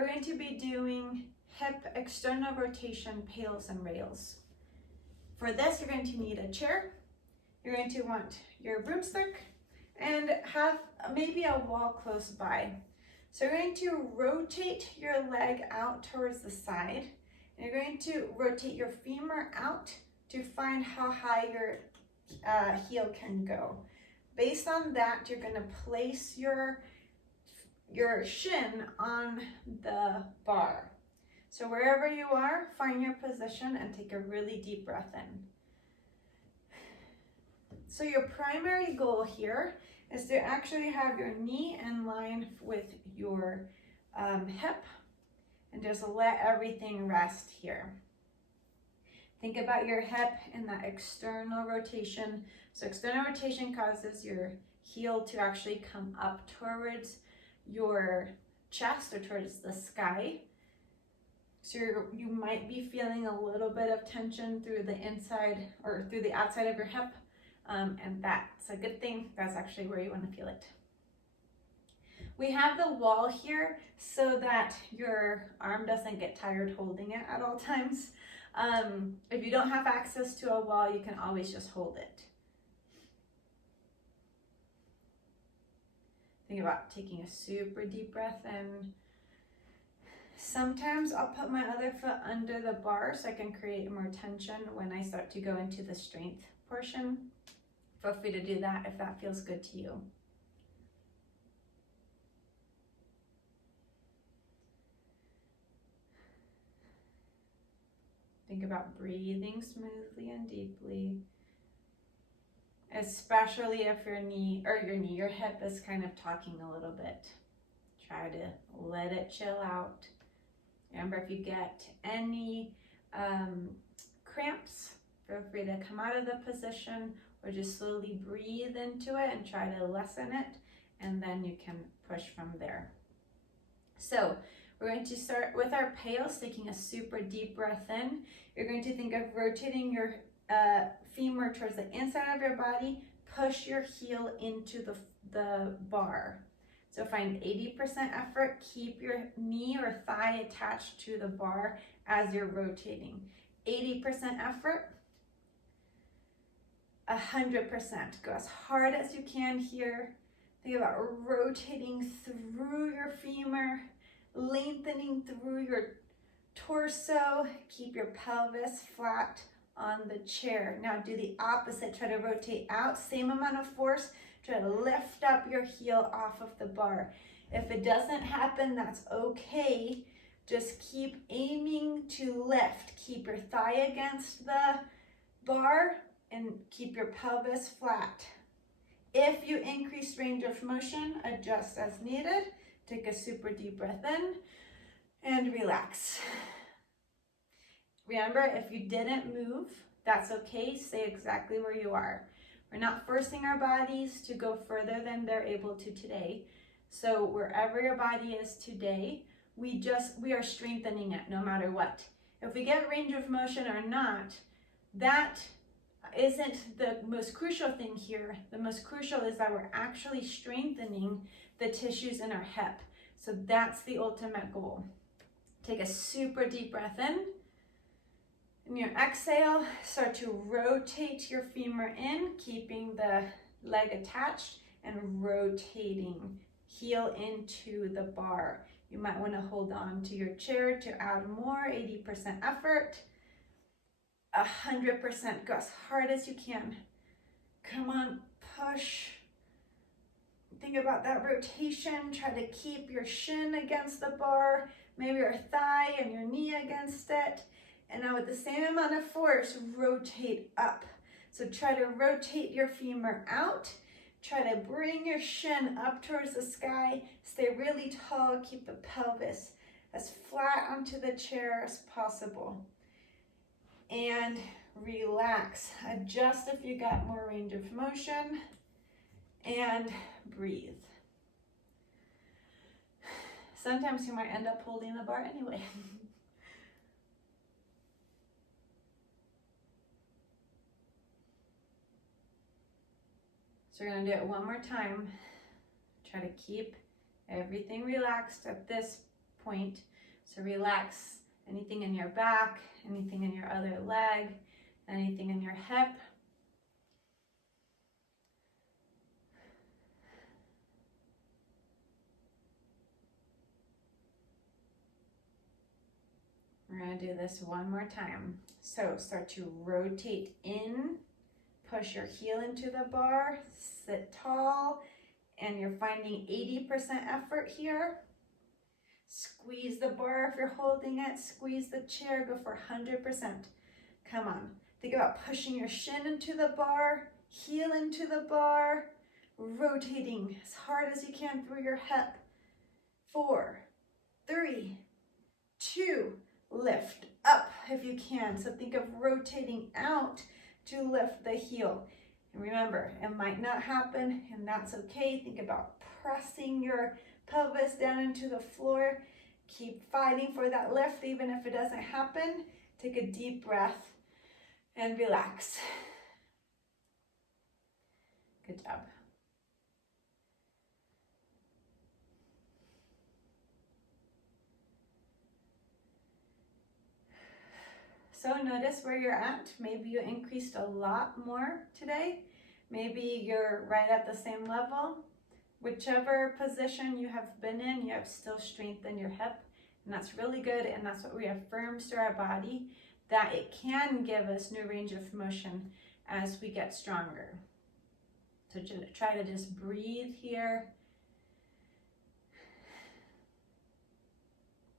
we're going to be doing hip external rotation pails and rails. For this, you're going to need a chair. You're going to want your broomstick and have maybe a wall close by. So you're going to rotate your leg out towards the side. And you're going to rotate your femur out to find how high your heel can go. Based on that, you're going to place your shin on the bar. So wherever you are, find your position and take a really deep breath in. So your primary goal here is to actually have your knee in line with your hip and just let everything rest here. Think about your hip and that external rotation. So external rotation causes your heel to actually come up towards your chest or towards the sky. So you might be feeling a little bit of tension through the inside or through the outside of your hip. And that's a good thing. That's actually where you want to feel it. We have the wall here so that your arm doesn't get tired holding it at all times. If you don't have access to a wall, you can always just hold it. Think about taking a super deep breath in. Sometimes I'll put my other foot under the bar so I can create more tension when I start to go into the strength portion. Feel free to do that if that feels good to you. Think about breathing smoothly and deeply, especially if your hip is kind of talking a little bit. Try to let it chill out. Remember, if you get any cramps, feel free to come out of the position or just slowly breathe into it and try to lessen it, and then you can push from there. So we're going to start with our pails, taking a super deep breath in. You're going to think of rotating your femur towards the inside of your body, push your heel into the bar. So find 80% effort, keep your knee or thigh attached to the bar as you're rotating. 80% effort, 100%. Go as hard as you can here. Think about rotating through your femur, lengthening through your torso. Keep your pelvis flat on the chair. Now do the opposite. Try to rotate out, same amount of force. Try to lift up your heel off of the bar. If it doesn't happen, that's okay. Just keep aiming to lift. Keep your thigh against the bar and keep your pelvis flat. If you increase range of motion, adjust as needed. Take a super deep breath in and relax. Remember, if you didn't move, that's okay. Stay exactly where you are. We're not forcing our bodies to go further than they're able to today. So wherever your body is today, we are strengthening it no matter what. If we get range of motion or not, that isn't the most crucial thing here. The most crucial is that we're actually strengthening the tissues in our hip. So that's the ultimate goal. Take a super deep breath in. In your exhale, start to rotate your femur in, keeping the leg attached and rotating heel into the bar. You might want to hold on to your chair to add more, 80% effort. 100%, go as hard as you can. Come on, push. Think about that rotation. Try to keep your shin against the bar, maybe your thigh and your knee against it. And now with the same amount of force, rotate up. So try to rotate your femur out. Try to bring your shin up towards the sky. Stay really tall. Keep the pelvis as flat onto the chair as possible. And relax. Adjust if you got more range of motion. And breathe. Sometimes you might end up holding the bar anyway. So we're going to do it one more time. Try to keep everything relaxed at this point. So relax anything in your back, anything in your other leg, anything in your hip. We're going to do this one more time. So start to rotate in, push your heel into the bar, sit tall, and you're finding 80% effort here. Squeeze the bar if you're holding it, squeeze the chair, go for 100%. Come on, think about pushing your shin into the bar, heel into the bar, rotating as hard as you can through your hip. 4, 3, 2, lift up if you can. So think of rotating out to lift the heel. And remember, it might not happen, and that's okay. Think about pressing your pelvis down into the floor. Keep fighting for that lift, even if it doesn't happen. Take a deep breath and relax. Good job. So notice where you're at. Maybe you increased a lot more today. Maybe you're right at the same level. Whichever position you have been in, you have still strengthened your hip. And that's really good. And that's what reaffirms to our body that it can give us new range of motion as we get stronger. So try to just breathe here.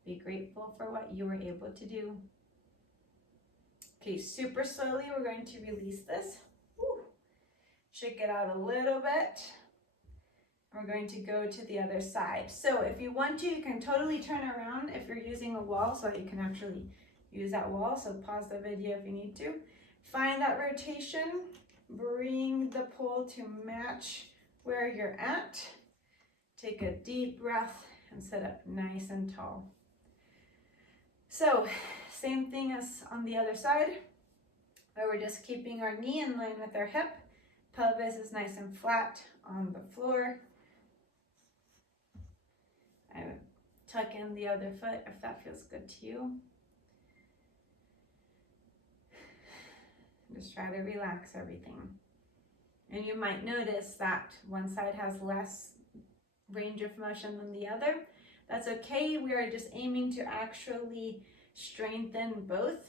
Be grateful for what you were able to do. Okay, super slowly, we're going to release this. Woo. Shake it out a little bit. We're going to go to the other side. So if you want to, you can totally turn around if you're using a wall so that you can actually use that wall. So pause the video if you need to. Find that rotation. Bring the pull to match where you're at. Take a deep breath and sit up nice and tall. So same thing as on the other side, where we're just keeping our knee in line with our hip. Pelvis is nice and flat on the floor. I would tuck in the other foot if that feels good to you. Just try to relax everything. And you might notice that one side has less range of motion than the other. That's okay. We are just aiming to actually strengthen both.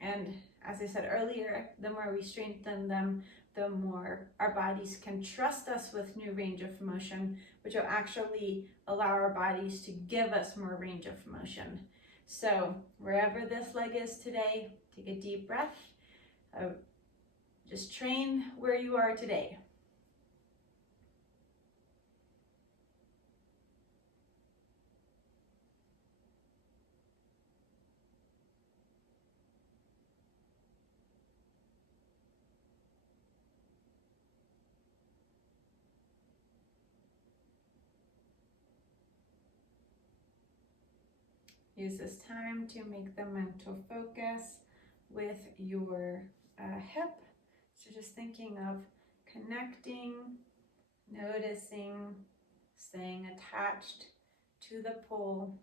And as I said earlier, the more we strengthen them, the more our bodies can trust us with new range of motion, which will actually allow our bodies to give us more range of motion. So wherever this leg is today, take a deep breath. Just train where you are today. Use this time to make the mental focus with your hip. So just thinking of connecting, noticing, staying attached to the pole.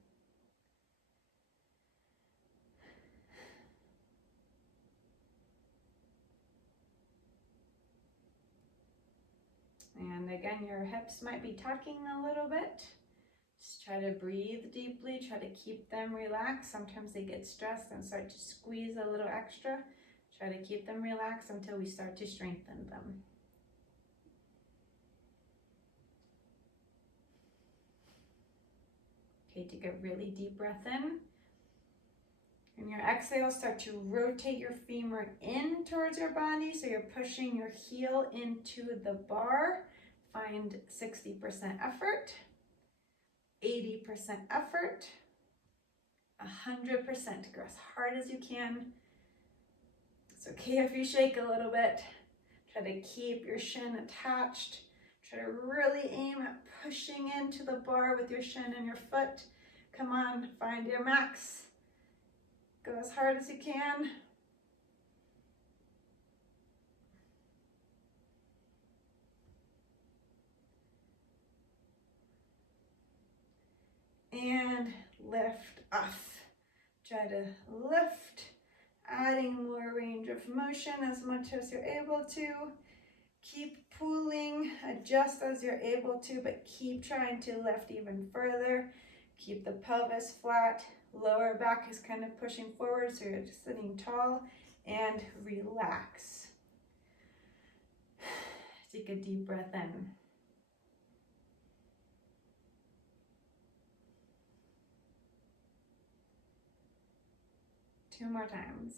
And again, your hips might be tucking a little bit. Just try to breathe deeply, try to keep them relaxed. Sometimes they get stressed and start to squeeze a little extra. Try to keep them relaxed until we start to strengthen them. Okay, take a really deep breath in. And your exhale, start to rotate your femur in towards your body. So you're pushing your heel into the bar. Find 60% effort, 80% effort, 100%. Go as hard as you can. It's okay if you shake a little bit. Try to keep your shin attached. Try to really aim at pushing into the bar with your shin and your foot. Come on, find your max. Go as hard as you can. And and lift off. Try to lift, adding more range of motion as much as you're able to. Keep pulling, adjust as you're able to, but keep trying to lift even further. Keep the pelvis flat, lower back is kind of pushing forward, so you're just sitting tall, and relax. Take a deep breath in. Two more times.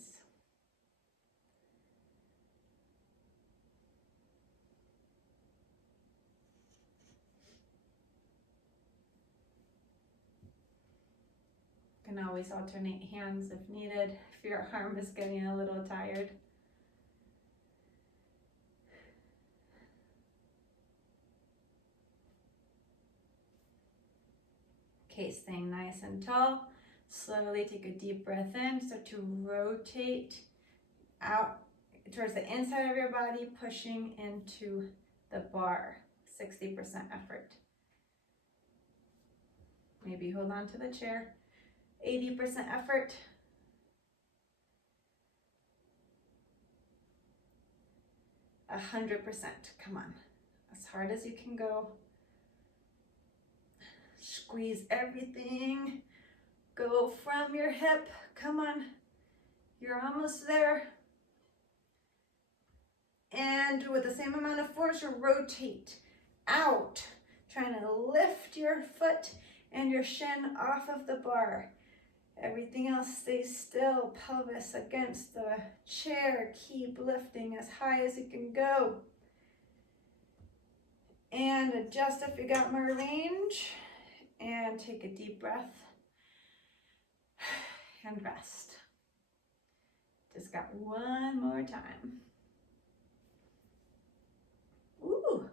You can always alternate hands if needed, if your arm is getting a little tired. Okay, staying nice and tall. Slowly take a deep breath in. Start to rotate out towards the inside of your body, pushing into the bar. 60% effort. Maybe hold on to the chair. 80% effort. A 100%. Come on. As hard as you can go. Squeeze everything. Go from your hip. Come on. You're almost there. And with the same amount of force, you rotate out. Trying to lift your foot and your shin off of the bar. Everything else stays still. Pelvis against the chair. Keep lifting as high as you can go. And adjust if you got more range. And take a deep breath. And rest. Just got one more time. Ooh.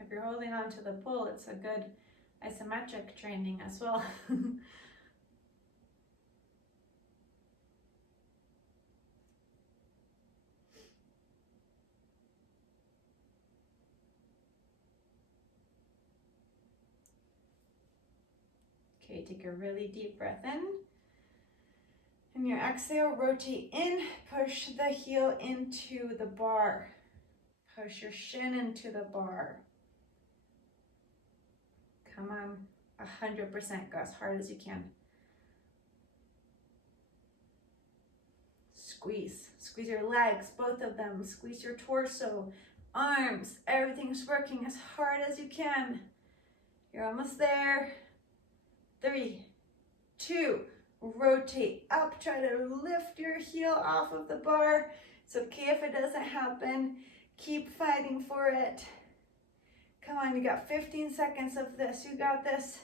If you're holding on to the pull, it's a good isometric training as well. Okay, take a really deep breath in. And your exhale, rotate in, push the heel into the bar. Push your shin into the bar. Come on, 100%, go as hard as you can. Squeeze your legs, both of them. Squeeze your torso, arms, everything's working as hard as you can. You're almost there. 3, 2, rotate up. Try to lift your heel off of the bar. It's okay if it doesn't happen. Keep fighting for it. Come on, you got 15 seconds of this. You got this.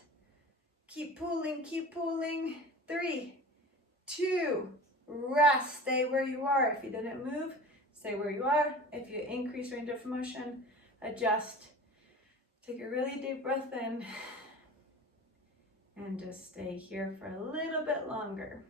Keep pulling, keep pulling. 3, 2, rest. Stay where you are. If you didn't move, stay where you are. If you increase range of motion, adjust. Take a really deep breath in. And just stay here for a little bit longer.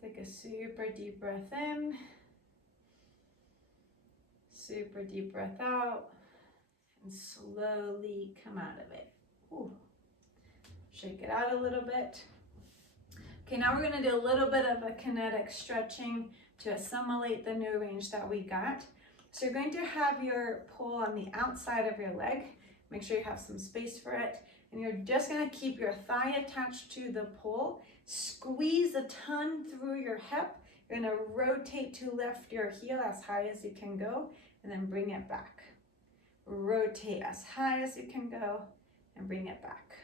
Take a super deep breath in. Super deep breath out, and slowly come out of it. Ooh. Shake it out a little bit. Okay, now we're going to do a little bit of a kinetic stretching to assimilate the new range that we got. So you're going to have your pull on the outside of your leg. Make sure you have some space for it. And you're just going to keep your thigh attached to the pull. Squeeze a ton through your hip. You're going to rotate to lift your heel as high as you can go. And then bring it back. Rotate as high as you can go and bring it back.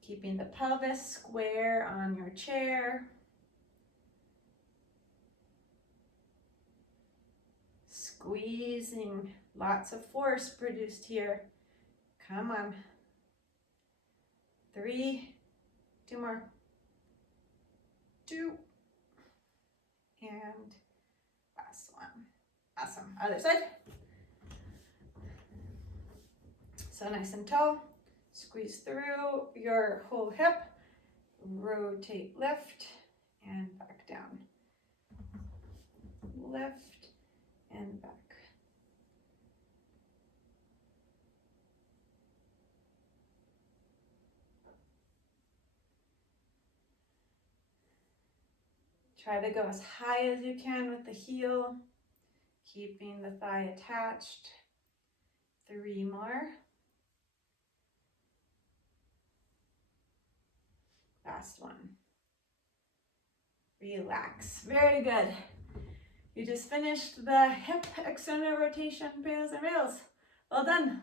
Keeping the pelvis square on your chair. Squeezing, lots of force produced here. Come on. 3, 2 more. 2, and last one. Awesome. Other side. So nice and tall. Squeeze through your whole hip. Rotate, lift, and back down. Lift and back. Try to go as high as you can with the heel, keeping the thigh attached. 3 more. Last one. Relax. Very good. You just finished the hip external rotation pails and rails. Well done.